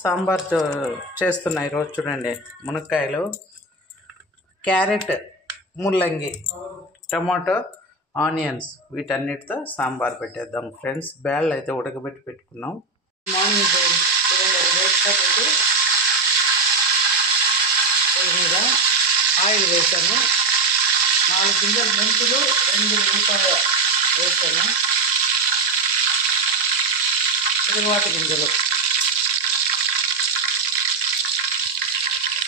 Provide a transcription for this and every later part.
సాంబార్ చేస్తున్నా ఈరోజు. చూడండి, మునక్కాయలు, క్యారెట్, ముల్లంగి, టమాటో, ఆనియన్స్ వీటన్నిటితో సాంబార్ పెట్టేద్దాం ఫ్రెండ్స్. బ్యాళ్ళు అయితే ఉడకబెట్టి పెట్టుకున్నాం. మార్నింగ్ పెట్టి పొయ్యి మీద ఆయిల్ వేసాను. 4 గింజలు మెంతులు, 2 ఉల్లిపాయ వేసాను. తిరువాతి గింజలు.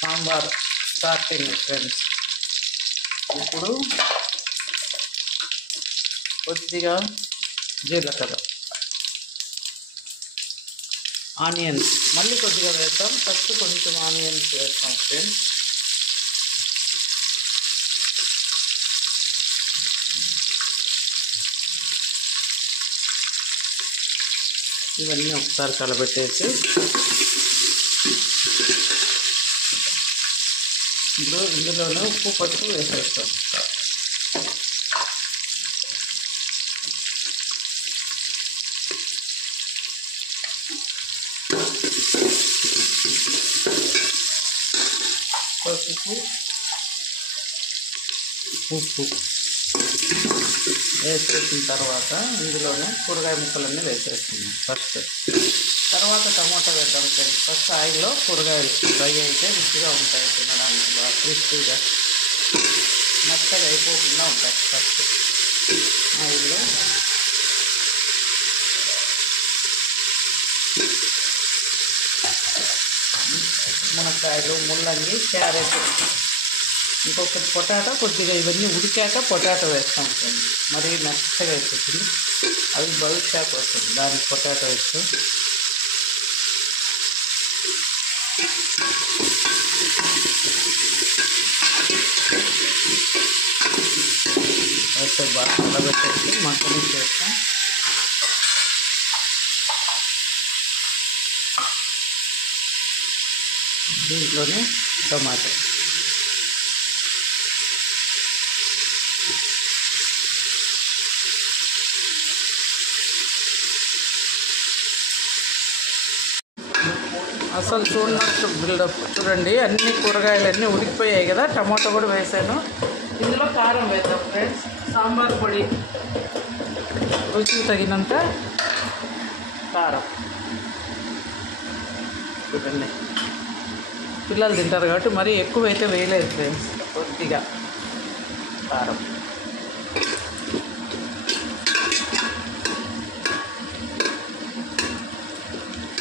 Sambar starting friends. ఇప్పుడు కొద్దిగా జీలకర్ర, ఆనియన్స్ మళ్ళీ కొద్దిగా వేస్తాం. ఫస్ట్ కొంచెం ఆనియన్స్ వేస్తాం ఫ్రెండ్స్. ఇవన్నీ ఒకసారి కలబెట్టేసి ఇప్పుడు ఇందులోనే ఉప్పు, పసుపు వేసేస్తాం. పసుపు, ఉప్పు వేసేసిన తర్వాత ఇందులోనే కూరగాయ ముక్కలన్నీ వేసేస్తున్నాం ఫస్ట్. తర్వాత టమాటా వేద్దాం ఫ్రెండ్స్. ఫస్ట్ ఆయిల్లో కూరగాయలు ఫ్రై అయితే రుచిగా ఉంటాయి, తినడానికి బాగా క్రిస్పీగా మెత్తగా అయిపోకుండా ఉంటాయి. ఫస్ట్ ఆయిల్లో మునక్కాయలు, ముల్లంగి, క్యారెట్, ఇంకొకటి పొటాటో. కొద్దిగా ఇవన్నీ ఉడికాక పొటాటో వేస్తాం ఫ్రెండ్స్. మరీ మెత్తగా అయిపోతుంది, అవి బౌల్చాక వస్తుంది. దానికి పొటాటో వేస్తాం. వేస్తే బాగా కలబెట్టేసి మగ్గని చేస్తాం. దీంట్లోనే టమాటో, అసలు చూడనట్టు బిల్డప్. చూడండి, అన్ని కూరగాయలన్నీ ఉడికిపోయాయి కదా. టమాటో కూడా వేసాను. ఇందులో కారం వేద్దాం ఫ్రెండ్స్. సాంబార్ పొడి, రుచికి తగినంత కారం. చూడండి, పిల్లలు తింటారు కాబట్టి మరీ ఎక్కువైతే వేయలేదు ఫ్రెండ్స్. కొద్దిగా కారం.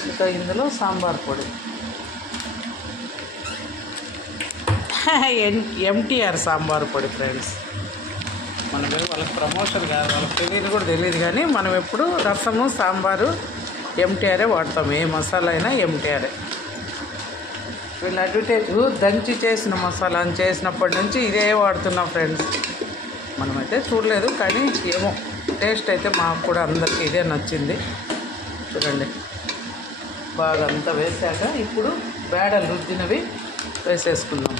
ఇంకా ఇందులో సాంబార్ పొడి, ఎంటీఆర్ సాంబార్ పొడి ఫ్రెండ్స్. మనం వాళ్ళకి ప్రమోషన్ కాదు, వాళ్ళకి తెలియదు కూడా తెలియదు, కానీ మనం ఎప్పుడు రసము, సాంబారు ఎంటీఆరే వాడతాం. ఏ మసాలా అయినా ఎంటీఆరే. వీళ్ళు అడ్వర్టైజ్ దంచి చేసిన మసాలా అని చేసినప్పటి నుంచి ఇదే వాడుతున్నాం ఫ్రెండ్స్. మనమైతే చూడలేదు, కానీ ఏమో టేస్ట్ అయితే మాకు కూడా అందరికీ ఇదే నచ్చింది. చూడండి, బాగా అంతా వేసాక ఇప్పుడు బేడలు రుద్దినవి వేసేసుకుందాం.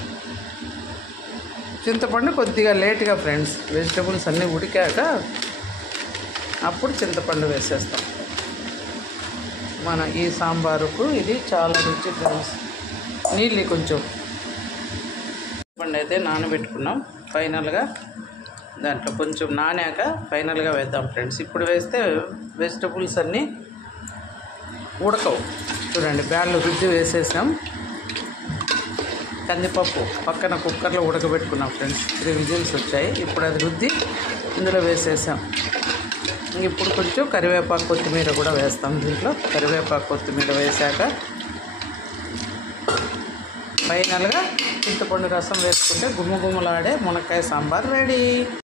చింతపండు కొద్దిగా లేట్గా ఫ్రెండ్స్. వెజిటబుల్స్ అన్నీ ఉడికాక అప్పుడు చింతపండు వేసేస్తాం. మన ఈ సాంబారుకు ఇది చాలా రుచి ఫ్రెండ్స్. నీళ్ళు కొంచెం చింతపండు అయితే నానబెట్టుకున్నాం. ఫైనల్గా దాంట్లో కొంచెం నానాక ఫైనల్గా వేద్దాం ఫ్రెండ్స్. ఇప్పుడు వేస్తే వెజిటబుల్స్ అన్నీ ఉడకవు. చూడండి, బ్యాళ్ళు రుద్ది వేసేసాం. కందిపప్పు పక్కన కుక్కర్లో ఉడకబెట్టుకున్నాం ఫ్రెండ్స్. 3 విజిల్స్ వచ్చాయి. ఇప్పుడు అది రుద్ది ఇందులో వేసేసాం. ఇప్పుడు కొంచెం కరివేపాకు, కొత్తిమీర కూడా వేస్తాం దీంట్లో. కరివేపాకు, కొత్తిమీర వేసాక ఫైనల్గా చింతపండు రసం వేసుకుంటే గుమ్మగుమ్మలాడే మునక్కాయ సాంబార్ రెడీ.